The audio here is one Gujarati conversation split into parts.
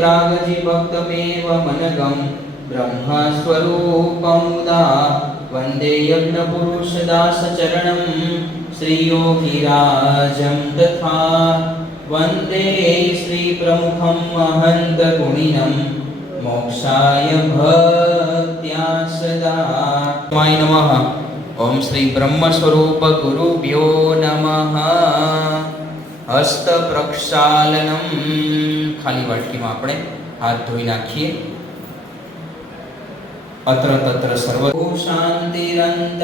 प्रागजी भक्तमेव मनगं ब्रह्मस्वरूपमुदा वन्दे यज्ञपुरुषदासचरणं श्रीयोगिराजं तथा वन्दे श्रीप्रमुखं महन्तगुणिनं मोक्षाय भक्त्या सदा। नमः। ओम श्री ब्रह्मस्वरूप गुरुभ्यो नमः। हस्त प्रक्षालनम खाली वाटकीમાં આપણે હાથ ધોઈ નાખીએ। अत्र तत्र सर्व शान्तिरन्तरिक्षगु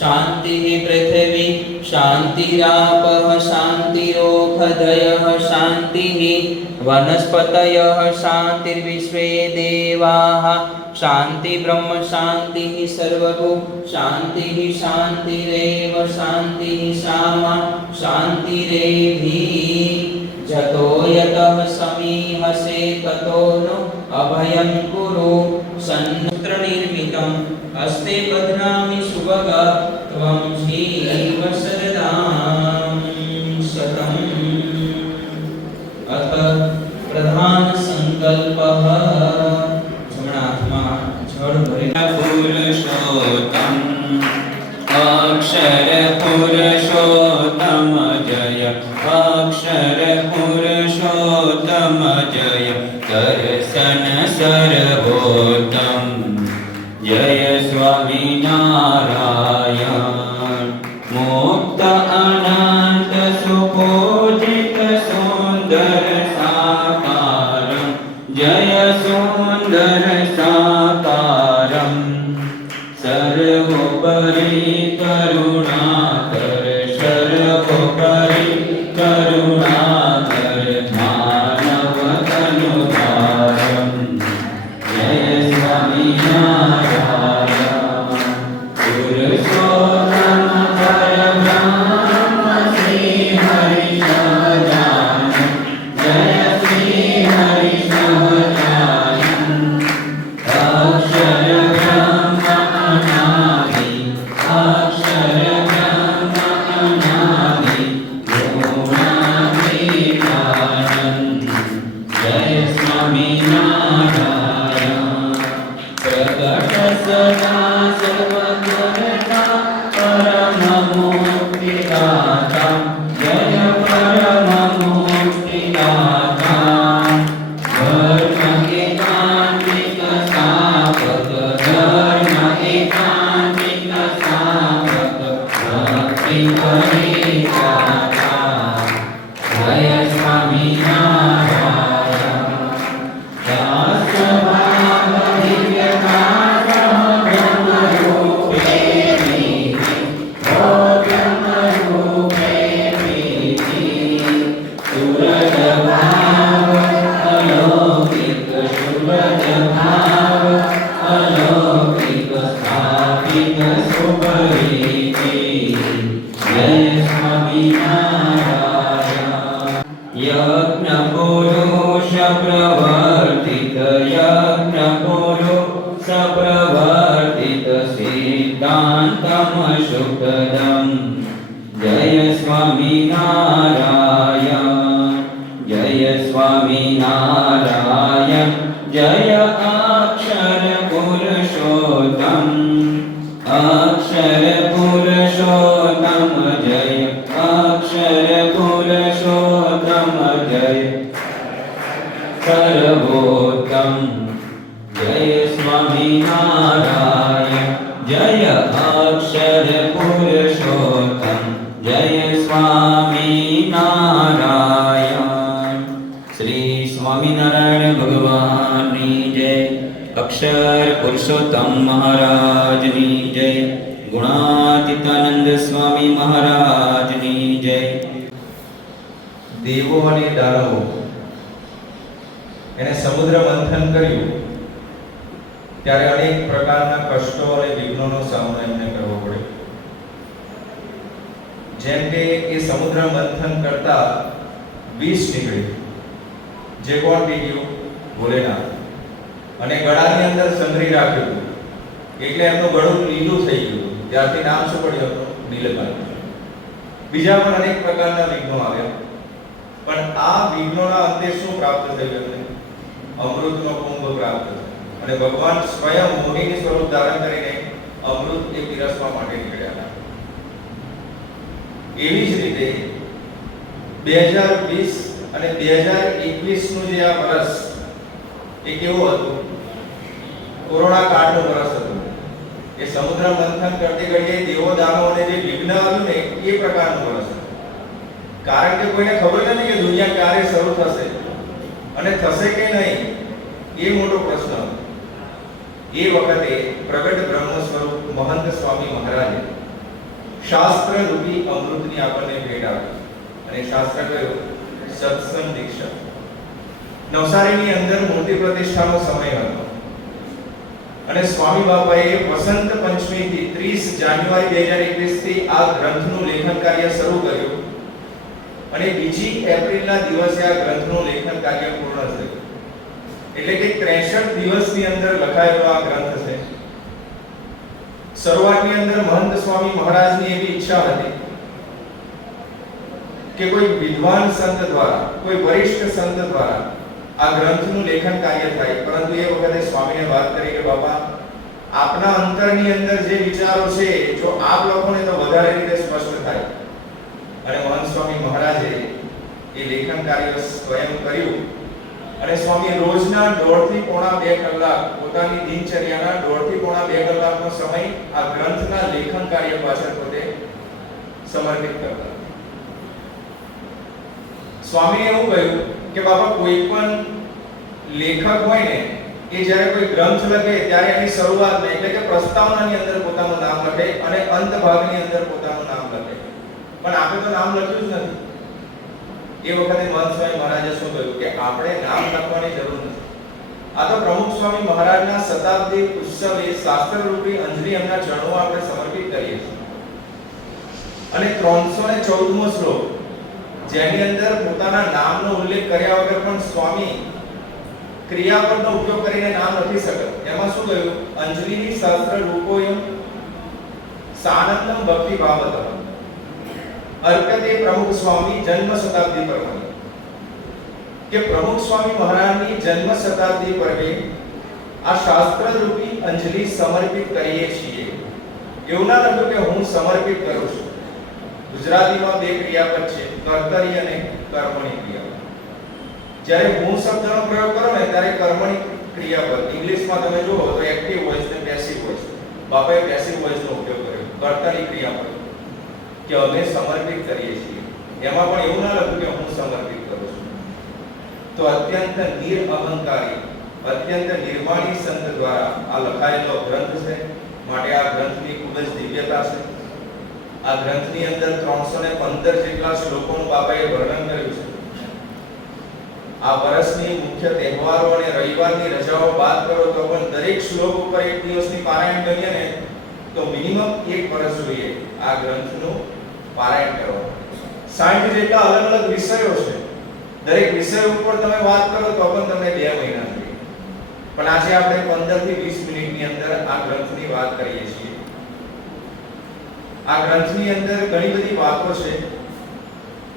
शान्तिः पृथिवी शान्तिरापः शान्तिरोषधयः शान्तिः वनस्पतयः शान्तिर्विश्वे देवाः शान्ति ब्रह्म शान्तिः सर्वगु शान्तिः शान्तिरेव शान्तिः सामा शान्तिरेधि जतो यतः समीहसे ततो नो अभयं कुरु सन्मुत्र निर्मितम् अस्ते बध्नामि सुभग त्वं जीव सदां शतम्। अथ प्रधान संकल्पः जमणात्मा जड़ भरेला पुरुषोत्तम अक्षर पुरुषोत्तम जय अक्षर पुरुषोत्तम जय दर्शन सर्वोत्तम जय स्वामी नारायण मुक्त अनंत सुपूजित सुंदर साकारं जय सुंदर साकारं सर्वोपरि करुणाकर सर्वोपरि करुणाकर मानव तनुधारं जय स्वामी नारायण पुरुषोत्तम परब्रह्म श्री हरि सहजानन जय श्री हरि सहजानन अक्षर ब्रह्म अनादि अक्षर ब्रह्म अनादि गुणातीतानंद जय स्वामी नारायण प्रकट सदा सर्वगुणता परम मुक्तिदाता जय परम मुक्तिदाता धर्म एकांतिक स्थापक धर्म एकांतिक स्थापक भक्ति परित्राता जय स्वामी नारायण दासभाव दिव्यकासः ब्रह्मरूपे प्रीति ओ ब्रह्मरूपे प्रीति सुरज भाव अलौकिक सुरज भाव अलौकिक स्थापित सुपरीति जय स्वामी नारायण यज्ञ पुरुष प्रवर्तित यज्ञ पुरुष प्रवर्तित सिद्धान्तम शुद्धदं जय स्वामी नारायण जय स्वामी नारायण जय अक्षर पुरुषोत्तम अक्षर पुरुषोत्तम जय अक्षर पुरुषोत्तम जय सर्वोत्तम जय स्वामी नारायण जय अक्षर पुरुषोत्तम जय स्वामी नारायण। श्री स्वामीनारायण भगवान की जय। अक्षर पुरुषोत्तम महाराज की जय। गुणातीतानंद स्वामी महाराज की जय। देवो અને દાનવો એને સમુદ્ર મંથન કર્યું ત્યારે અનેક પ્રકારના કષ્ટો અને વિઘ્નોનો સામનો એમને કરવો પડ્યો। જેમ કે એ સમુદ્ર મંથન કરતા વિષ નીકળ્યું. જે કોણ પી ગયું? ભોલેનાથ. અને ગળાની અંદર સંગ્રહી રાખ્યું હતું. એટલે એમનું ગળું લીલું થઈ ગયું. ત્યારથી નામ શું પડ્યું? નીલકંઠ. બીજા પણ અનેક પ્રકારના વિઘ્નો આવ્યા. પણ આ વિઘ્નોના અંતે શું પ્રાપ્ત થયું? અમૃતનો કુંભ પ્રાપ્ત થયો. અને ભગવાન સ્વયં મોહિની સ્વરૂપ ધારણ કરીને અમૃત એ પીરસવા માટે નીકળ્યા હતા. એવી જ રીતે 2020 અને 2021 નું જે આ વર્ષ એ કેવું હતું? કોરોના કાળનું વર્ષ હતું. એ સમુદ્ર મંથન કરતી ઘડીએ દેવો દાનવોને જે વિઘ્ન આવ્યું ને એ પ્રકારનું વર્ષ હતું. કારણ કે કોઈને ખબર નથી કે દુનિયા ક્યારે શરૂ થશે અને થશે કે નહીં એ મોટો પ્રશ્ન હતો. એ વખતે પ્રગટ બ્રહ્મ સ્વરૂપ મહંત સ્વામી મહારાજે શાસ્ત્ર રૂપી અમૃતની આપણને ભેટ આપી. અને શાસ્ત્ર કયો? સત્સંગ દીક્ષા. નવસારીની અંદર મૂર્તિ પ્રતિષ્ઠાનો સમય હતો અને સ્વામી બાપાએ વસંત પંચમી થી 30 જાન્યુઆરી 2021 થી આ ગ્રંથનું લેખન કાર્ય શરૂ કર્યું અને 2 એપ્રિલના દિવસે આ ગ્રંથનું લેખન કાર્ય પૂર્ણ થયું. એટલે કે 63 દિવસની અંદર લખાયેલો આ ગ્રંથ છે. શરૂઆતની અંદર મહંત સ્વામી મહારાજની એવી ઈચ્છા હતી કે કોઈ વિદ્વાન સંત દ્વારા, કોઈ વરિષ્ઠ સંત દ્વારા આ ગ્રંથનું લેખન કાર્ય થાય. પરંતુ એ વખતે સ્વામીને વાત કરી કે બાપા, આપના અંતરની અંદર જે વિચારો છે જો આપ લોકોને તો વધારે રીતે સ્પષ્ટ થાય. અને મહંત સ્વામી મહારાજે એ લેખન કાર્ય સ્વયં કર્યું. અને સ્વામી રોજના 1.5 થી પોણા 2 કલાક પોતાની દિનચર્યાના 1.5 થી પોણા 2 કલાકનો સમય આ ગ્રંથના લેખન કાર્ય પાછળ પોતે સમર્પિત કરતા. સ્વામીએ એવું કહ્યું કે બાપા, કોઈ પણ લેખક હોય ને એ જ્યારે કોઈ ગ્રંથ લખે ત્યારે એની શરૂઆતમાં એટલે કે પ્રસ્તાવનાની અંદર પોતાનું નામ લખે અને અંત ભાગની અંદર પોતાનું નામ લખે. પણ આપણે તો નામ લખ્યું જ નથી. એ વખતે મહંત સ્વામી મહારાજે શું કહ્યું કે આપણે નામ લખવાની જરૂર નથી. આ તો પ્રમુખ સ્વામી મહારાજના શતાબ્દી ઉત્સવે શાસ્ત્ર રૂપી અંજલિ એમના ચરણોમાં આપણે સમર્પિત કરીએ છીએ. અને 314મો શ્લોક જેની અંદર પોતાના નામનો ઉલ્લેખ કર્યા વગર પણ સ્વામી ક્રિયાપદનો ઉપયોગ કરીને નામ લખી શકે. એમાં શું કહ્યું? અંજલિની શાસ્ત્ર રૂપોયમ સાનંદમ ભક્તિ ભાવતઃ અર્કતે પ્રમુખ સ્વામી જન્મ શતાબ્દી પર્વે. કે પ્રમુખ સ્વામી મહારાજની જન્મ શતાબ્દી પર્વે આ શાસ્ત્ર રૂપી અંજલિ સમર્પિત કરીએ છીએ. એવું ના લખ્યું કે હું સમર્પિત કરું છું. ગુજરાતીમાં 2 ક્રિયાપદ છે, કર્તરી અને કર્મણી ક્રિયાપદ. જ્યારે હું શબ્દનો પ્રયોગ કરો ને ત્યારે કર્મણી ક્રિયાપદ, ઇંગ્લિશમાં તમે જુઓ તો એક્ટિવ વોઇસ ને પેસિવ વોઇસ. બાપાએ પેસિવ વોઇસનો ઉપયોગ કર્યો. કર્તરી ક્રિયાપદ કે અમે સમર્પિત કરીએ છીએ. એમાં પણ એવું ના લખ્યું કે હું સમર્પિત કરું છું. તો અત્યંત નિરઅહંકારી, અત્યંત નિર્વાણી સંત દ્વારા આ લખાયેલો ગ્રંથ છે. માટે આ ગ્રંથની ખૂબ જ દિવ્યતા છે. આ ગ્રંથની અંદર 315 જેટલા શ્લોકોનું બાપાએ વર્ણન કર્યું છે. આ વર્ષની મુખ્ય તહેવારો અને રવિવારની રજાઓ બાદ કરો તો પણ દરેક શ્લોક ઉપર એક દિવસની પારાયણ કરીએ ને તો મિનિમમ 1 વર્ષ જોઈએ આ ગ્રંથનું પારાયણ કરવાનું. 60 જેટલા અલગ અલગ વિષયો છે. દરેક વિષય ઉપર તમે વાત કરો તો પણ તમને 2 મહિના જોઈએ. પણ આજે આપણે 15 થી 20 મિનિટની અંદર આ ગ્રંથની વાત કરીએ છીએ. આ ગ્રંથની અંદર ઘણી બધી વાતો છે.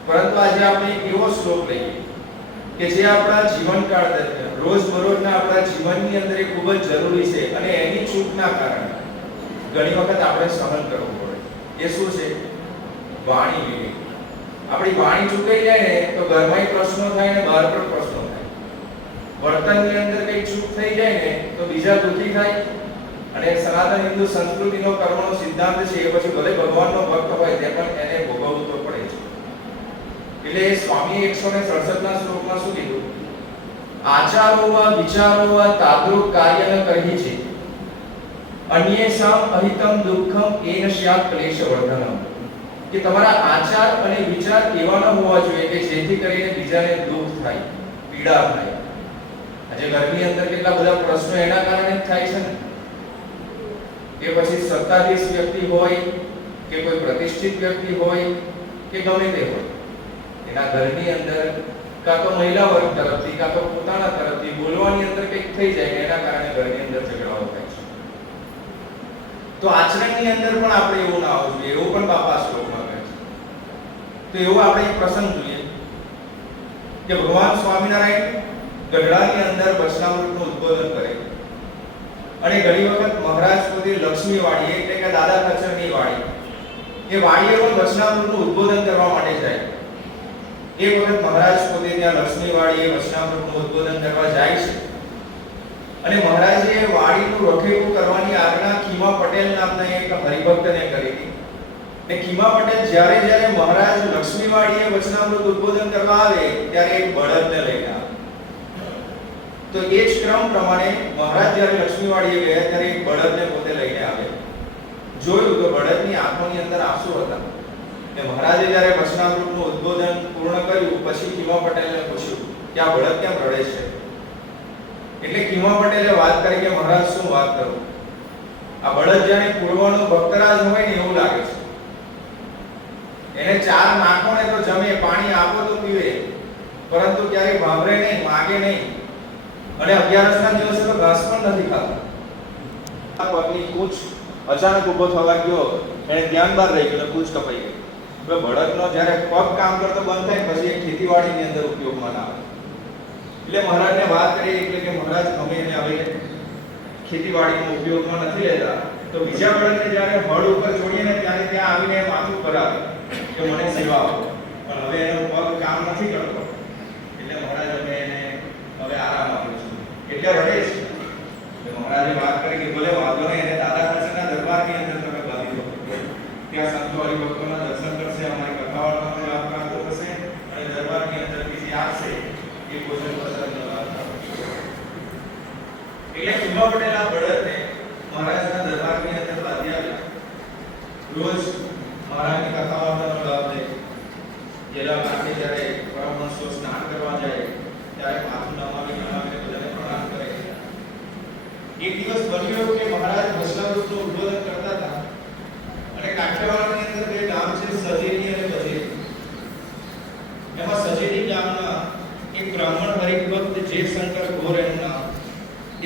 પરંતુ આજે આપણે એક એવો શ્લોક લઈએ કે જે આપણા જીવનકાળ દરમિયાન રોજબરોજના આપણા જીવનની અંદર એ ખૂબ જ જરૂરી છે અને એની ચૂકના કારણે ઘણી વખત આપણે સહન કરવું પડે. એ શું છે? વાણી વિવેક. આપણી વાણી ચૂકાઈ જાય ને તો ઘરમાં પ્રશ્નો થાય ને બહાર પણ પ્રશ્નો થાય. વર્તનની અંદર કઈ ચૂક થઈ જાય ને તો બીજા દુખી થાય. અને સનાતન હિન્દુ સંસ્કૃતિનો કર્મનો સિદ્ધાંત છે એ પછી ભલે ભગવાનનો ભક્ત હોય તે પણ એને ભોગવવું તો પડે છે. એટલે સ્વામી 167 ના શ્લોકમાં શું કીધું? આચારોવા વિચારોવા તાદૃક કાર્ય ન કરહી છે અન્યેષામ અહિતમ દુઃખમ એન સ્યાત ક્લેશવર્ધનમ. કે તમારા આચાર અને વિચાર એવા ન હોવા જોઈએ કે જેથી કરીને બીજાને દુઃખ થાય, પીડા થાય. આજે ઘરની અંદર કેટલા બધા પ્રશ્નો એના કારણે જ થાય છે ને. કે પછી સત્તાધીશ વ્યક્તિ હોય કે કોઈ પ્રતિષ્ઠિત વ્યક્તિ હોય કે ગમે તે હોય, એના ઘરની અંદર કાં તો મહિલા વર્ગ તરફથી કાં તો પોતાના તરફથી બોલવાની અંદર કંઈક થઈ જાય ને એના કારણે ઘરની અંદર ઝઘડાઓ થાય છે. તો આચરણની અંદર પણ આપણે એવું ના આવવું જોઈએ, એવું પણ બાપા શ્લોકમાં કહે છે. તો એવો આપણે એક પ્રસંગ જોઈએ કે ભગવાન સ્વામિનારાયણ ગઢડાની અંદર વચનામૃતનું ઉદ્બોધન કરે અને ઘણી વખત મહારાજ પોતે લક્ષ્મી વાડી એટલે કે દાદા ખચરની વાડી એ વાડીએ પણ વચનામૃતનું ઉદ્બોધન કરવા માટે જાય. એક વખત મહારાજ પોતે ત્યાં લક્ષ્મી વાડીએ વચનામૃતનું ઉદ્બોધન કરવા જાય છે અને મહારાજે વાડીનું રખેવું કરવાની આજ્ઞા ખીમા પટેલ નામના એક હરિભક્તને કરી હતી. ને ખીમા પટેલ જ્યારે મહારાજ લક્ષ્મી વાડીએ વચનામૃત ઉદ્બોધન કરવા આવે ત્યારે એક બળદને લઈને આવે. તો એ જ ક્રમ પ્રમાણે મહારાજ જ્યારે લક્ષ્મી વાડીએ ગયા ત્યારે એક બળદને પોતે લઈને આવે. જોયું તો બળદની આંખોની અંદર આંસુ હતા. ને મહારાજે જ્યારે વચનામૃતનું ઉદ્બોધન પૂર્ણ કર્યું પછી ખીમા પટેલને પૂછ્યું કે આ બળદ કેમ રડે છે? એટલે ખીમા પટેલે વાત કરી કે મહારાજ શું વાત કરું, આ બળદ જાણે પૂર્વનો ભક્તરાજ હોય ને એવું લાગે છે. એને ચાર નાખો ને તો જમે, પાણી આપો તો પીવે, પરંતુ ક્યારેય ભાંભરે નહીં, માગે નહીં, અને 11ના દિવસે તો ઘાસ પણ નથી ખાતો. આ પગની કૂંચ અચાનક ઊભો થવા ગયો, એને ધ્યાન બહાર રહી ગયું, કૂંચ કપાઈ ગઈ. હવે બળદનો જ્યારે પગ કામ કરતો બંધ થાય પછી એ ખેતીવાડીની અંદર ઉપયોગમાં ના આવે. એટલે મહારાજને વાત કરી એટલે કે મહારાજ અમે એને હવે ખેતીવાડીમાં ઉપયોગમાં નથી લેતા, તો બીજા બળદને જ્યારે હળ ઉપર છોડીએ ને ત્યારે ત્યાં આવીને માથું ભરાવે કે મને સેવા આપો, પણ હવે એનો પગ કામ નથી કરતો એટલે મહારાજ અમે એને હવે આરામ આપ્યો છે એટલે રડે છે. એટલે મહારાજે વાત કરી કે ભલે વાંધો નહીં, એને દાદા ખચરના દરબારની અંદર તમે બાંધી દો, ત્યાં સંતો હરિભક્તોના દર્શન કરશે, અમારી કથાવાળાનો લાભ પ્રાપ્ત થશે અને દરબારની અંદર બીજી આપશે એ ભોજન પ્રસાદનો લાભ પ્રાપ્ત થશે. એટલે ખીમા પટેલ આ બળદને મહારાજના દરબારની અંદર બાંધી આવ્યા. રોજ મહારાજની કથાવાર્તાનો લાભ લે. જેલા માટે જ્યારે પરમહંસો સ્નાન કરવા જાય ત્યારે માથું નમાવીને બધાને પ્રણામ કરે. એક દિવસ બન્યું એવું કે મહારાજ વચનામૃતનું ઉદ્બોધન કરતા હતા અને કાઠિયાવાડની અંદર બે ગામ છે, સજેલી અને બજેલી. એમાં સજેલી ગામના એક બ્રાહ્મણ હરિભક્ત જયશંકર ઘોર એનું નામ,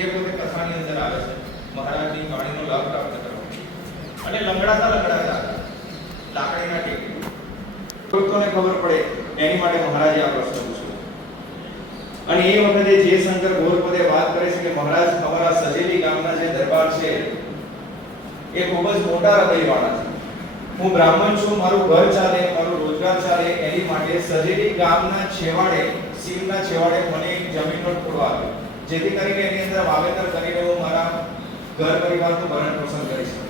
એ પોતે કથાની અંદર આવે છે મહારાજની વાણીનો લાભ પ્રાપ્ત કરવા અને લંગડાતા લાકડીના ટેકે ભક્તોને ખબર પડે એની માટે મહારાજે આ પ્રશ્ન પૂછ્યો. અને એ વખતે જયશંકર ઘોર પોતે વાત કરે છે કે મહારાજ અમારા સજેલી ગામના જે દરબાર છે એ ખૂબ જ મોટા હૃદયવાળા છે. હું બ્રાહ્મણ છું, મારું ઘર ચાલે, મારું રોજગાર ચાલે, એની માટે સજેલી ગામના છેવાડે, સીમના છેવાડે મને એક જમીનનો ટુકડો આપ્યો, જેથી કરીને એની અંદર વાવેતર કરીને હું મારા ઘર પરિવારનું ભરણ પોષણ કરી શકું.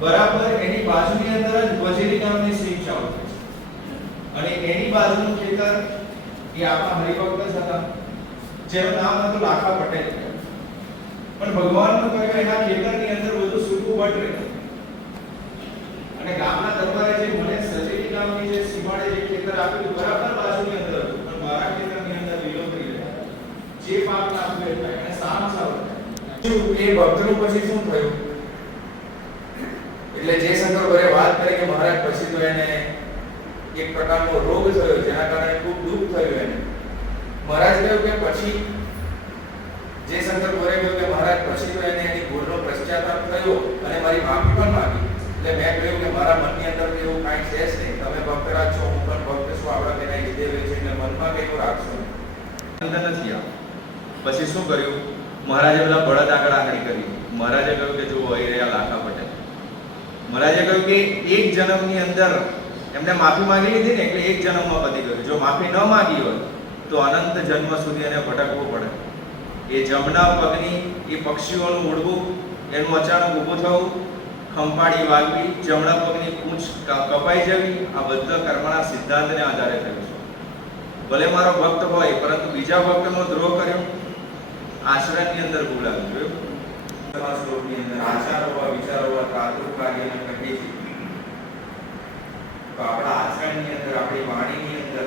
બરાબર એની બાજુની અંદર જ વજેરી ગામની સીમ ચાલુ છે અને એની બાજુનું ખેતર એ આપણા હરિભક્ત જ હતા જેનું નામ હતું લાખા પટેલ. પણ ભગવાનનું કહ્યું એના ખેતરની અંદર બધું સૂકું વટ રહ્યું અને ગામના દરબારે જે મને સજેલી ગામની જે સીમાડે જે ખેતર આપ્યું બરાબર બાજુની અંદર હતું, પણ મારા ખેતરની અંદર લીલોતરી રહી. જે પાક નાખ્યું એ થાય અને સામ સારું થાય. એ ભક્તનું પછી શું થયું? એટલે જયશંકર ઘરે વાત કરી કે મહારાજ પછી તો એને એક પ્રકારનો રોગ થયો જેના કારણે ખૂબ દુઃખ થયું એને. મહારાજ કહ્યું કે પછી જયશંકર ઘરે કહ્યું કે મહારાજ પછી તો એને એની ભૂલનો પશ્ચાતાપ થયો અને મારી માફી પણ માંગી. એટલે મેં કહ્યું કે મારા મનની અંદર એવું કાંઈ છે જ નહીં, તમે ભક્તરાજ છો, હું પણ ભક્ત છું, આપણા તેના હિતેવ છે એટલે મનમાં કંઈ રાખશો અંદર નથી આ. પછી શું કર્યું? મહારાજે પેલા બળદ આગળ કરી. મહારાજે કહ્યું કે જુઓ અહીં રહ્યા લાખા પટેલ. મહારાજે કહ્યું કે એક જન્મની અંદર એમને માફી માંગી લીધી ને એટલે એક જન્મમાં પતી ગયું. જો માફી ન માંગી હોય તો અનંત જન્મ સુધી એને ભટકવું પડે. એ જમણા પગની એ પક્ષીઓનું ઉડવું, એનું અચાનક ઊભું થવું, ખંપાળી વાગવી, જમણા પગની પૂંછ કપાઈ જવી, આ બધા કર્મના સિદ્ધાંતને આધારે થયું છે. ભલે મારો ભક્ત હોય પરંતુ બીજા ભક્તનો દ્રોહ કર્યો, આચરણની અંદર ભૂલ આવી. જોયું શ્લોકની અંદર આચાર હોવા વિચાર હોવા તાત્વિક કાર્યને કહે છે. તો આપણા આચરણની અંદર, આપણી વાણીની અંદર,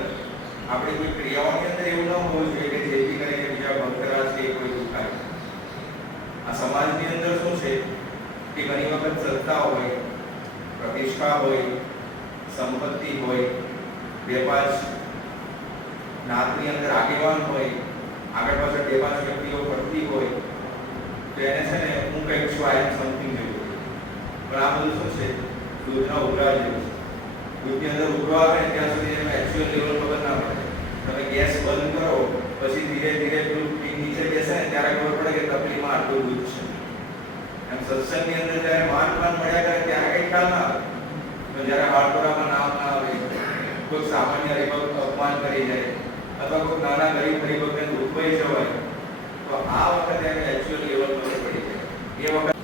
આપણી કોઈ ક્રિયાઓની અંદર એવું ન હોવું જોઈએ કે જેથી કરીને બીજા ભક્તરાજ છે એ કોઈ દુખાય. આ સમાજની અંદર શું છે કે ઘણી વખત સત્તા હોય, પ્રતિષ્ઠા હોય, સંપત્તિ હોય, બે પાંચ નાતની અંદર આગેવાન હોય, આગળ પાછળ બે પાંચ વ્યક્તિઓ પડતી હોય, તો એને છે ને હું કંઈક છું આઈ એમ સમથિંગ જેવું. પણ આ બધું શું છે? દૂધના ઉભરા જેવું છે. દૂધની અંદર ઉભરો આવે ને ત્યાં સુધી એનો એક્ચ્યુઅલ લેવલ ખબર ના પડે. તમે ગેસ બંધ કરો પછી ધીરે ધીરે પેલું નીચે બેસે ને ત્યારે ખબર પડે કે તકલીફમાં આટલું દૂધ છે. એમ સત્સંગની અંદર જ્યારે માન મળ્યા કરે ત્યારે કંઈ ખ્યાલ ના આવે. તો જ્યારે હાડકોરામાં નામ ના આવે, કોઈ સામાન્ય હરિભક્ત અપમાન કરી જાય અથવા કોઈ નાના ગરીબ હરિભક્તને દુઃખભાઈ જવાય, તો આ વખતે એને એક્ચ્યુઅલ લેવલ પર પડી જાય. એ વખત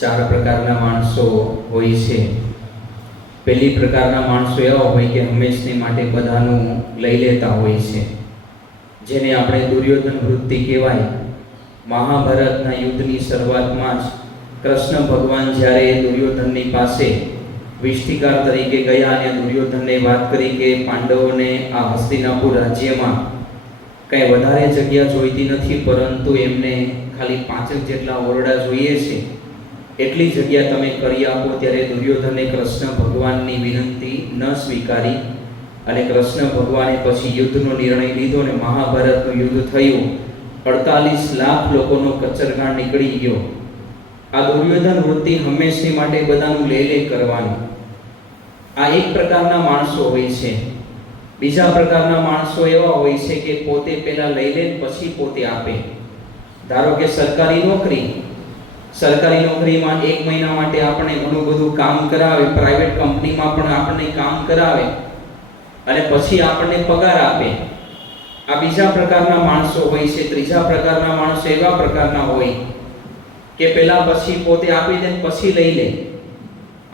ચાર પ્રકારના માણસો હોય છે. પહેલી પ્રકારના માણસો એવા હોય કે હંમેશની માટે બધાનું લઈ લેતા હોય છે, જેને આપણે દુર્યોધન વૃત્તિ કહેવાય. મહાભારતના યુદ્ધની શરૂઆતમાં જ કૃષ્ણ ભગવાન જ્યારે દુર્યોધનની પાસે વિષ્ટિકાર તરીકે ગયા અને દુર્યોધનને વાત કરી કે પાંડવોને આ હસ્તિનાપુર રાજ્યમાં કંઈ વધારે જગ્યા જોઈતી નથી, પરંતુ એમને ખાલી 5 જેટલા ઓરડા જોઈએ છે, એટલી જગ્યા તમે કરી આપો. ત્યારે દુર્યોધને કૃષ્ણ ભગવાનની વિનંતી ન સ્વીકારી અને કૃષ્ણ ભગવાને પછી યુદ્ધનો નિર્ણય લીધો અને મહાભારતનું યુદ્ધ થયું. 48 લાખ લોકોનો કચરગાળ નીકળી ગયો. આ દુર્યોધન વૃત્તિ હંમેશની માટે બધાનું લે કરવાનું. આ એક પ્રકારના માણસો હોય છે. બીજા પ્રકારના માણસો એવા હોય છે કે પોતે પહેલા લઈ લે પછી પોતે આપે. ધારો કે સરકારી નોકરીમાં 1 મહિના માટે આપણે ઘણું બધું કામ કરાવે, પ્રાઇવેટ કંપનીમાં પણ આપણને કામ કરાવે અને પછી આપણને પગાર આપે. આ બીજા પ્રકારના માણસો હોય છે. ત્રીજા પ્રકારના માણસો એવા પ્રકારના હોય કે પહેલા પછી પોતે આપી દે પછી લઈ લે.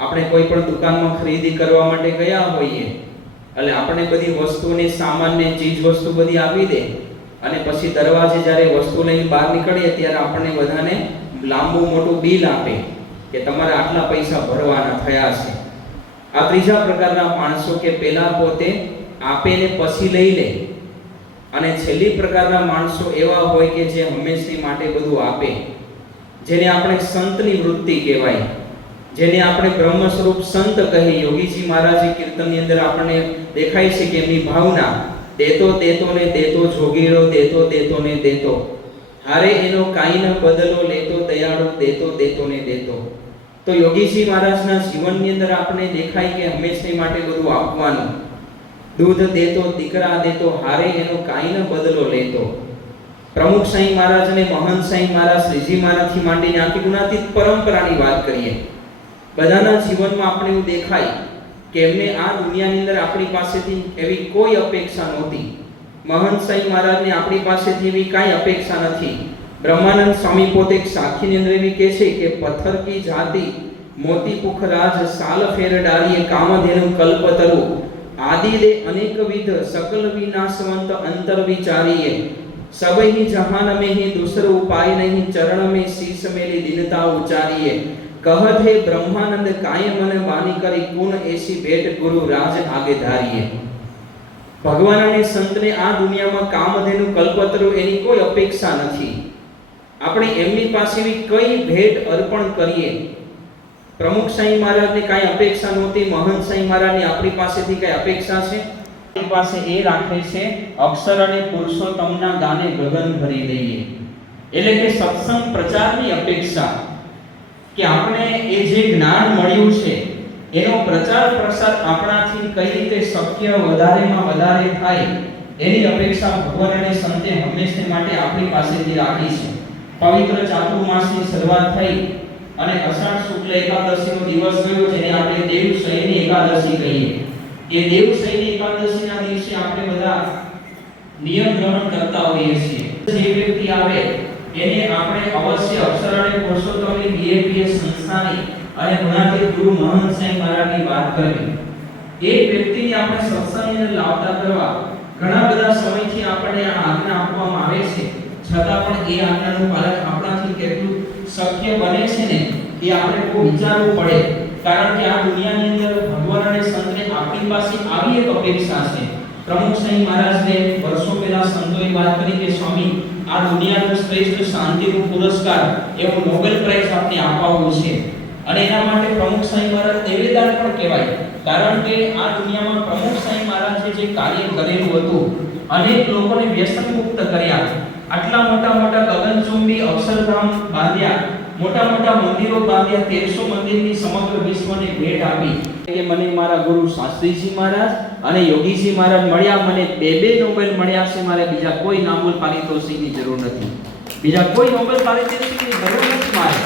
આપણે કોઈ પણ દુકાનમાં ખરીદી કરવા માટે ગયા હોઈએ એટલે આપણે બધી વસ્તુને, સામાનને, ચીજ વસ્તુ બધી આપી દે અને પછી દરવાજે જ્યારે વસ્તુ લઈને બહાર નીકળીએ ત્યારે આપણને બધાને લાંબુ મોટું બિલ આપે કે તમારે આટલા પૈસા ભરવાના થયા છે. આ ત્રીજા પ્રકારના માણસો કે પહેલા પોતે આપે ને પછી લઈ લે. અને છેલ્લી પ્રકારના માણસો એવા હોય કે જે હંમેશની માટે બધું આપે, જેને આપણે સંતની વૃત્તિ કહેવાય, જેને આપણે બ્રહ્મ સ્વરૂપ સંત કહીએ. યોગીજી મહારાજે કીર્તનની અંદર આપણને દેખાય છે કે એમની ભાવના દેતો દેતો ને દેતો, જોગીડો દેતો દેતો ને દેતો, હારે એનો કાઈ ન બદલો લેતો, દયાળુ દેતો દેતો ને દેતો. તો યોગીજી મહારાજના જીવનની અંદર આપણે દેખાય કે હંમેશની માટે બધું આપવાનું. દૂધ દેતો, દીકરા દેતો, હારે એનો કાઈ ન બદલો લેતો. પ્રમુખ સાંઈ મહારાજ અને મહંત સાંઈ મહારાજ, શ્રીજી મહારાજથી માંડીને આખી ગુણાતીત પરંપરાની વાત કરીએ, બધાના જીવનમાં આપણે એવું દેખાય કે એમને આ દુનિયાની અંદર આપણી પાસેથી એવી કોઈ અપેક્ષા નહોતી. મહંત સાંઈ મહારાજને આપણી પાસેથી એવી કાંઈ અપેક્ષા નથી. બ્રહ્માનંદ સ્વામી પોતે એક સાખીની અંદર એવી કહે છે કે પથ્થર કી જાતિ મોતી પુખરાજ, સાલ ફેર ડાળીએ કામધેનુ કલ્પતરુ, આદિ દે અનેકવિધ સકલ વિનાશવંત અંતર વિચારીએ, सबही जहान में ही दूसरो उपाय नहीं, चरण में शीश मेली दीनता उचारिए, कहत है ब्रह्मानंद काय मन बानी करी, कुण ऐसी भेट गुरु राज आगे धारिए. ભગવાન અને સંતને આ દુનિયામાં કામધેનુ કલ્પતરુ એની કોઈ અપેક્ષા નથી. આપણે એમની પાસેથી કઈ ભેટ અર્પણ કરીએ. પ્રમુખ સાંઈ મહારાજને કાંઈ અપેક્ષા નહોતી, મહંત સાંઈ મહારાજની આપણી પાસેથી કઈ અપેક્ષા છે? આપણી પાસે એ રાખે છે અક્ષર અને પુરુષોત્તમના ગાને ગગન ભરી દઈએ. એટલે કે સત્સંગ પ્રચારની અપેક્ષા, કે આપણે એ જે જ્ઞાન મળ્યું છે એનો પ્રચાર પ્રસાર આપણાથી કઈ રીતે શક્ય વધારેમાં વધારે થાય એની અપેક્ષા ભગવાન અને સંતે હંમેશા માટે આપણી પાસેથી રાખી છે. પવિત્ર ચાતુર્માસની શરૂઆત થઈ અને અષાઢ શુક્લ એકાદશીનો દિવસ ગયો, જેને આપણે દેવશયની એકાદશી કહીએ. એ દેવશયની એકાદશીના દિવસે આપણે બધા નિયમ ગ્રહણ કરતા હોઈએ છીએ. જે વ્યક્તિ આવે એને આપણે અવશ્ય અક્ષર અને પુરુષોત્તમની બીએપીએસ સંસ્થાની અને ગુણાતીત ગુરુ મહંત સાંઈ મહારાજની વાત કરવી. એ વ્યક્તિને આપણે સત્સંગની અંદર લાવતા કરવા ઘણા બધા સમયથી આપણને આ આજ્ઞા આપવામાં આવે છે, છતાં પણ એ આજ્ઞાનું પાલન આપણાથી કેટલું શક્ય બને છે ને એ આપણે બહુ વિચારવું પડે. કારણ કે આ દુનિયાની અંદર ભગવાન અને સંતને આપણી પાસે આવી એક અપેક્ષા છે. પ્રમુખ સાંઈ મહારાજને વર્ષો પહેલા સંતોએ વાત કરી કે સ્વામી આ દુનિયાનો શ્રેષ્ઠ શાંતિનો પુરસ્કાર એવો નોબેલ પ્રાઇઝ આપને અપાવવો છે. અને એના માટે પ્રમુખ સ્વામી મહારાજ દેવેદાર પણ કહેવાય, કારણ કે આ દુનિયામાં પ્રમુખ સ્વામી મહારાજે જે કાર્ય કરેલું હતું, અનેક લોકોને વ્યસન મુક્ત કર્યા, આટલા મોટા મોટા ગગનચુંબી અક્ષરધામ બાંધ્યા, મોટા મોટા મંદિરો બાંધ્યા, 1300 મંદિરની સમગ્ર વિશ્વને ભેટ આપી. કે મને મારા ગુરુ શાસ્ત્રીજી મહારાજ અને યોગીજી મહારાજ મળ્યા, મને બે નોબેલ મળ્યા છે, મારે બીજા કોઈ નોબેલ પારિતોષિકની જરૂર નથી, બીજા કોઈ નોબેલ પારિતોષિકની જરૂર નથી, મારે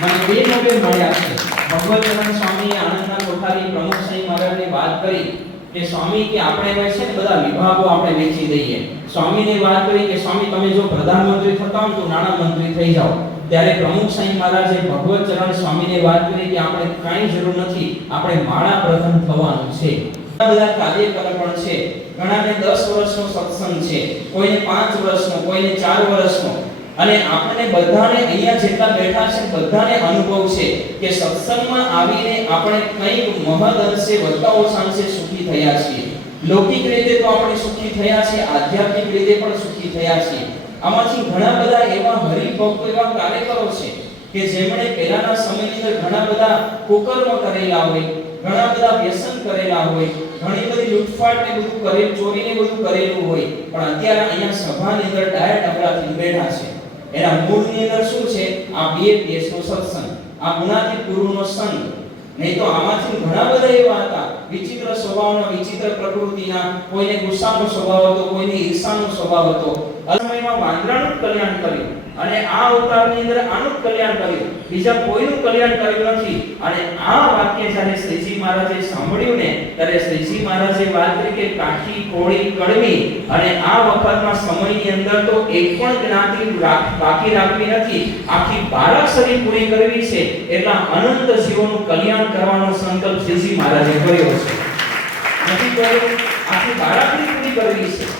મને 2 નોબેલ મળ્યા છે. ભગવતચરણ સ્વામીએ આનંદના કોઠારી પ્રમુખ સ્વામી મહારાજને વાત કરી કે સ્વામી કે આપણે હવે છે ને બધા વિભાગો આપણે વેચી દઈએ. સ્વામીને વાત કરી કે સ્વામી તમે જો પ્રધાનમંત્રી થતા હો તો નાણાં મંત્રી થઈ જાઓ. ત્યારે પ્રમુખ સ્વામી મહારાજે ભગવતચરણ સ્વામીને વાત કરી કે આપણે કાંઈ જરૂર નથી, આપણે માળા પ્રધાન થવાનું છે. ઘણા બધા કાર્યક્રમ પણ છે, ઘણાને 10 વર્ષનો સત્સંગ છે, કોઈને 5 વર્ષનો, કોઈને 4 વર્ષનો. અને આપણને બધાને અહીંયા જેટલા બેઠા છે બધાને અનુભવ છે કે સત્સંગમાં આવીને આપણે કંઈક મહદ અંશે વધતા ઓછા અંશે સુખી થયા છીએ. લૌકિક રીતે તો આપણે સુખી થયા છીએ, આધ્યાત્મિક રીતે પણ સુખી થયા છીએ. આમાંથી ઘણા બધા એવા હરિભક્તો, એવા કાર્યકરો છે કે જેમણે પહેલાના સમયની અંદર ઘણા બધા કુકર્મ કરેલા હોય, ઘણા બધા વ્યસન કરેલા હોય, ઘણી બધી લૂંટફાટ ને બધું કરેલ, ચોરીને બધું કરેલું હોય, પણ અત્યારે અહીંયા સભાની અંદર ડાયરેક્ટ અપરાધી બેઠા છે. એના મૂળની અંદર શું છે? આ BAPS નો સત્સંગ, આ ગુણાતીત ગુરુનો સંગ. નહીં તો આમાંથી ઘણા બધા એવા હતા વિચિત્ર સ્વભાવના, વિચિત્ર પ્રકૃતિના, કોઈને ગુસ્સાનો સ્વભાવ હતો, કોઈને ઈર્ષાનો સ્વભાવ હતો. અસમયમાં વાંદરાનું કલ્યાણ કર્યું અને આ અવતારની અંદર આનું કલ્યાણ કર્યું, બીજા કોઈનું કલ્યાણ કર્યું નથી. અને આ વાક્ય જ્યારે શ્રીજી મહારાજે સાંભળ્યું ને ત્યારે શ્રીજી મહારાજે વાત કરી કે કાઠી કોળી કડવી, અને આ વખતમાં સમયની અંદર તો એક પણ જ્ઞાતિ બાકી રાખવી નથી, આખી બારાક્ષરી પૂરી કરવી છે. એટલા અનંત જીવોનું કલ્યાણ કરવાનો સંકલ્પ શ્રીજી મહારાજે કર્યો છે. નથી કર્યો, આખી બારાક્ષરી પૂરી કરવી છે.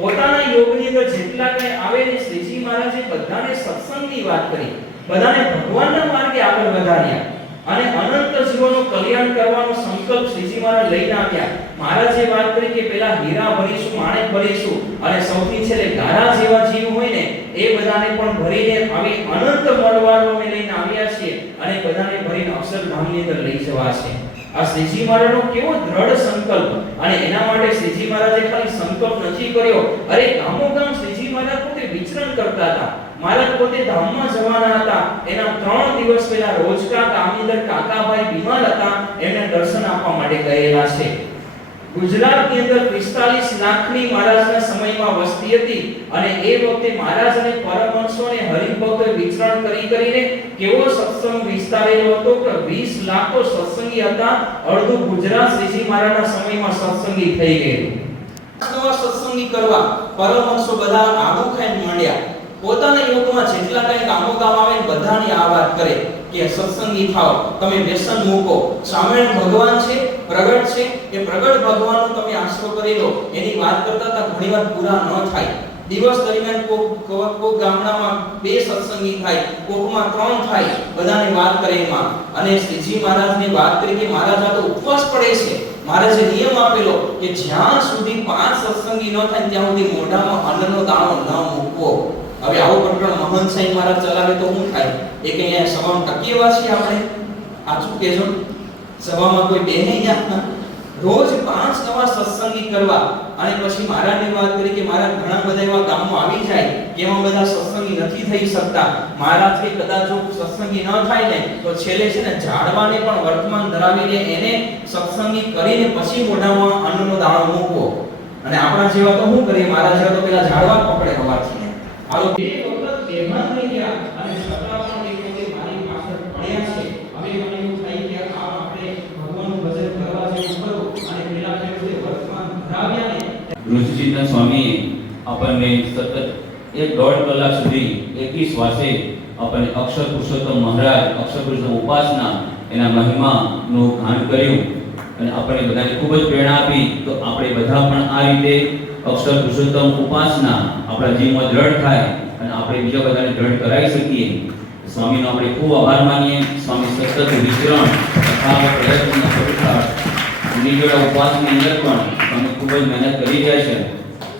પોતાના યોગની અંદર જેટલા કઈ આવે ને શ્રીજી મહારાજે બધાને સત્સંગની વાત કરી, બધાને ભગવાનના માર્ગે આગળ વધાર્યા અને અનંત જીવોનું કલ્યાણ કરવાનો સંકલ્પ શ્રીજી મહારાજ લઈને આવ્યા. મહારાજે વાત કરી કે પેલા હીરા ભરીશું, માણેક ભરીશું, અને સૌથી છેલ્લે ગારા જેવા જીવ હોય ને એ બધાને પણ ભરીને આવી અનંત મળવાળોને લઈને આવ્યા છીએ અને બધાને ભરીને અક્ષરધામની અંદર લઈ જવા છે. આ શ્રીજી મહારાજનો કેવો દ્રઢ સંકલ્પ, અને એના માટે શ્રીજી મહારાજે ખાલી સંકલ્પ નથી કર્યો, અરે ગામોગામ શ્રીજી મહારાજ પોતે વિચરણ કરતા હતા. મહારાજ પોતે ધામમાં જવાના હતા. એના 3 દિવસ પહેલા રોજકા ગામની અંદર કાકાભાઈ બીમાર હતા, એમને દર્શન આપવા માટે ગયેલા છે. ગુજરાતની અંદર 45 લાખની મહારાજના સમયમાં વસ્તી હતી, અને એ વખતે મહારાજ અને પરમહંસો અને હરિભક્તો વિચરણ કરીને કેવો સત્સંગ વિસ્તારેલો હતો કે 20 લાખ તો સત્સંગી હતા. અડધું ગુજરાત શ્રીજી મહારાજના સમયમાં સત્સંગી થઈ ગયું. નવા સત્સંગી કરવા પરમહંસો બધા આગુ ખાઈને માંડ્યા. પોતાના યોગમાં જેટલા કઈ કામો કામ આવે બધાની આ વાત કરે કે સત્સંગી થાઓ, તમે વ્યસન મૂકો. સ્વામિનારાયણ ભગવાન છે, પ્રગટ છે, એ પ્રગટ ભગવાનનો તમે આશરો કરી લો. એની વાત કરતા હતા ઘણીવાર પૂરા ન થાય. દિવસ દરમિયાન કોક ગામડામાં 2 સત્સંગી થાય, કોકમાં 3 થાય, બધાને વાત કરે એમાં. અને શ્રીજી મહારાજને વાત કરી કે મહારાજ આ તો ઉપવાસ પડે છે. મહારાજે નિયમ આપેલો કે જ્યાં સુધી 5 સત્સંગી ન થાય ત્યાં સુધી મોઢામાં અન્નનો દાણો ન મૂકવો. હવે આવો પ્રકરણ મહંત સાહેબ મહારાજ ચલાવે તો શું થાય? એક અહીંયા સભામાં ટકી એવા છીએ આપણે, આચું કહેજો. સભામાં કોઈ બે નહીં યા રોજ 5 નવા સત્સંગી કરવા. અને પછી મહારાજની વાત કરી કે મહારાજ ઘણા બધા એવા ગામમાં આવી જાય કે એમાં બધા સત્સંગી નથી થઈ શકતા. મહારાજ કે કદાચ જો સત્સંગી ન થાય ને તો છેલ્લે છે ને ઝાડવાને પણ વર્તમાન ધરાવીને એને સત્સંગી કરીને પછી મોઢામાં અન્નનો દાણો મૂકવો. અને આપણા જેવા તો શું કરીએ? મહારાજ જેવા તો પેલા ઝાડવા પકડે હવારથી. આલો 2 વખત બેભાન થઈ ગયા અને છતાં પણ એ પોતે મારી પાછળ પડ્યા છે. હવે મને એવું થાય કે આ આપણે ભગવાનનું ભજન કરવા જેવું ખરું. અને પેલા જે વર્તમાન ધરાવ્યા ને ઋષિચિંતન સ્વામીએ આપણને સતત 1.5 કલાક સુધી 21 વાસે આપણને અક્ષર પુરુષોત્તમ મહારાજ, અક્ષર પુરુષોત્તમ ઉપાસના, એના મહિમાનું ગાન કર્યું અને આપણને બધાને ખૂબ જ પ્રેરણા આપી. તો આપણે બધા પણ આ રીતે અક્ષર પુરુષોત્તમ ઉપાસના આપણા જીવનમાં દ્રઢ થાય અને આપણે બીજા બધાને દ્રઢ કરાવી શકીએ. સ્વામીનો આપણે ખૂબ આભાર માનીએ. સ્વામી સતત વિચરણ તથા પ્રયત્નના પુરુષાર્થ નિર્જળ ઉપવાસની અંદર પણ સ્વામી ખૂબ જ મહેનત કરી રહ્યા છે.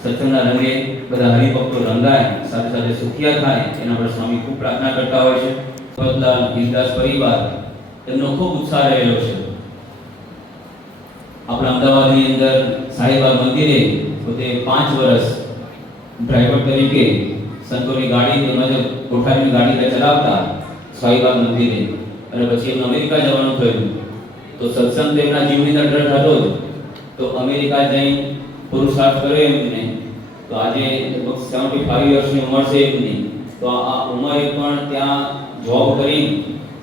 સત્સંગના રંગે બધા હરિભક્તો રંગાય, સાથે સાથે સુખિયા થાય, એના પર સ્વામી ખૂબ પ્રાર્થના કરતા હોય છે. ભગતલાલ ગીરદાસ પરિવાર એમનો ખૂબ ઉત્સાહ રહેલો છે. આપણા અમદાવાદની અંદર સાઈબાગ મંદિરે પોતે 5 વર્ષ ડ્રાઈવર તરીકે સંતોની ગાડી તેમજ કોઠારીની ગાડી ચલાવતા સાઈબાગ મંદિરે, અને પછી એમને અમેરિકા જવાનું થયું. તો સત્સંગ તેમના જીવની અંદર ડર હતો જ, તો અમેરિકા જઈ પુરુષાર્થ કર્યો એમને. તો આજે લગભગ 75 વર્ષની ઉંમર છે એમની. તો આ ઉંમરે પણ ત્યાં જોબ કરી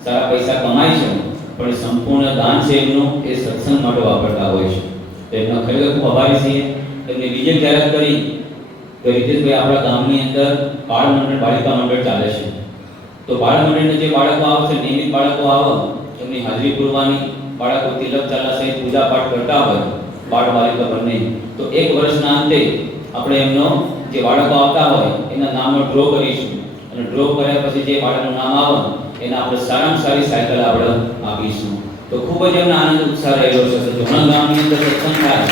સારા પૈસા કમાય છે, પણ સંપૂર્ણ દાન છે એમનું એ સત્સંગ માટે વાપરતા હોય છે. તો એમના ખરેખર ખૂબ આભારી છીએ. એમને બીજે જાહેરાત કરી કે રીતેશભાઈ, આપણા ગામની અંદર બાળ મંડળ, બાલિકા મંડળ ચાલે છે. તો બાળ મંડળના જે બાળકો આવે છે, નિયમિત બાળકો આવે, એમની હાજરી પૂરવાની, બાળકો તિલક ચાલા સહિત પૂજા પાઠ કરતા હોય, બાળ બાલિકા બંને. તો 1 વર્ષના અંતે આપણે એમનો જે બાળકો આવતા હોય એના નામનો ડ્રો કરીશું, અને ડ્રો કર્યા પછી જે બાળકનું નામ આવે એના આપણે સારામાં સારી સાયકલ આપણે આપીશું. તો ખૂબ જ એમને આનંદ ઉત્સાહ રહેલો છે. તો ઘણા ગામની અંદર સત્સંગ થાય,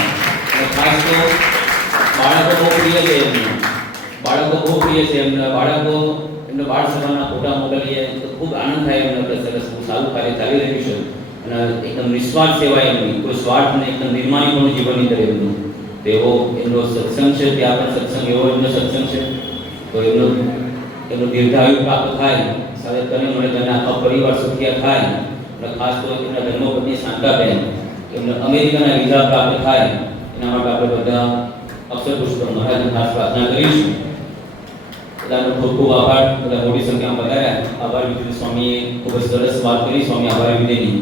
અને ખાસ તો બાળકો બહુ પ્રિય છે એમને. બાળકો બહુ પ્રિય છે એમના. બાળકો એમને બાળ સભાના ફોટા મોકલીએ તો ખૂબ આનંદ થાય એમને કે સરસ સારું કાર્ય ચાલી રહ્યું છે. અને એકદમ નિસ્વાર્થ સેવા એમની, કોઈ સ્વાર્થ નહીં, એકદમ નિર્માણીપણું જીવન અંદર એમનું. તેવો એમનો સત્સંગ છે, ત્યાં પણ સત્સંગ એવો એમનો સત્સંગ છે. તો એમનો દીર્ઘાયુ પ્રાપ્ત થાય, સાથે તને મને તને આખા પરિવાર સુખિયા થાય, અને ખાસ તો એમના ધર્મપત્ની શાંતાબેન એમને અમેરિકાના વિઝા પ્રાપ્ત થાય, એના માટે આપણે બધા અક્ષર પુરુષોત્તમ મહારાજની ખાસ પ્રાર્થના કરીશું. બધાનો ખૂબ ખૂબ આભાર. બધા મોટી સંખ્યામાં પધાર્યા. આભાર વિધિ સ્વામીએ ખૂબ જ સરસ વાત કરી. સ્વામી આભાર વિધિની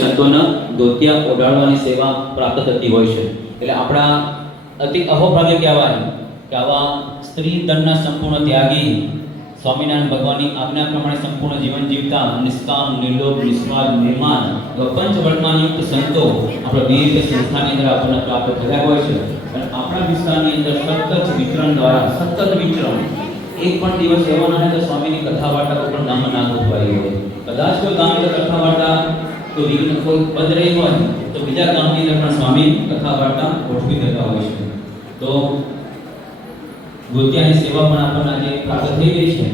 સંતોના ધોતિયા ઓઢાડવાની સેવા પ્રાપ્ત થતી હોય છે. એટલે આપણા અતિ અહોભાગ્ય કહેવાય કે આવા સ્ત્રી ધનના સંપૂર્ણ ત્યાગી, સ્વામિનારાયણ ભગવાનની આજ્ઞા પ્રમાણે સંપૂર્ણ જીવન જીવતા, નિષ્કામ, નિર્લોભ, નિસ્વાર્થ, નિર્માણ પંચવર્તમાનયુક્ત સંતો આપણા દિવ્ય સંસ્થાની અંદર આપણને પ્રાપ્ત થયા હોય છે. અને આપણા વિસ્તારની અંદર સતત વિચરણ દ્વારા, સતત વિચરણ, એક પણ દિવસ એવો ના હોય કે સ્વામીની કથા વાર્તા કોઈ પણ ગામમાં ના ગોઠવાઈ હોય. કદાચ કોઈ ગામની અંદર કથા વાર્તા તો વિઘ્ન કોઈ પદ રહી હોય તો બીજા ગામની અંદર પણ સ્વામી કથા વાર્તા ગોઠવી દેતા હોય છે. તો ધોતિયાની સેવા પણ આપણને આજે પ્રાપ્ત થઈ ગઈ છે.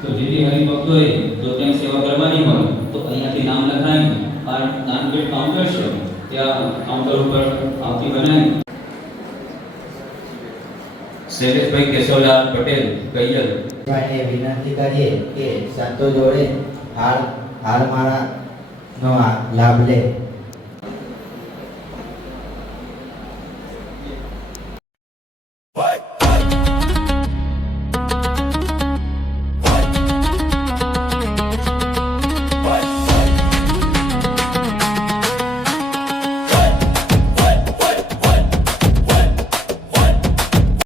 તો જે જે હરિભક્તોએ ધોતિયાની સેવા કરવાની હોય તો અહીંયાથી નામ લખાય. આ નાનગેટ કાઉન્ટર છે, ત્યાં કાઉન્ટર ઉપર આવતી બનાવી. શૈલેષભાઈ કેશવલાલ પટેલ કૈયલ વિનંતી કરીએ કે સંતો જોડે હાર માળાનો લાભ લે.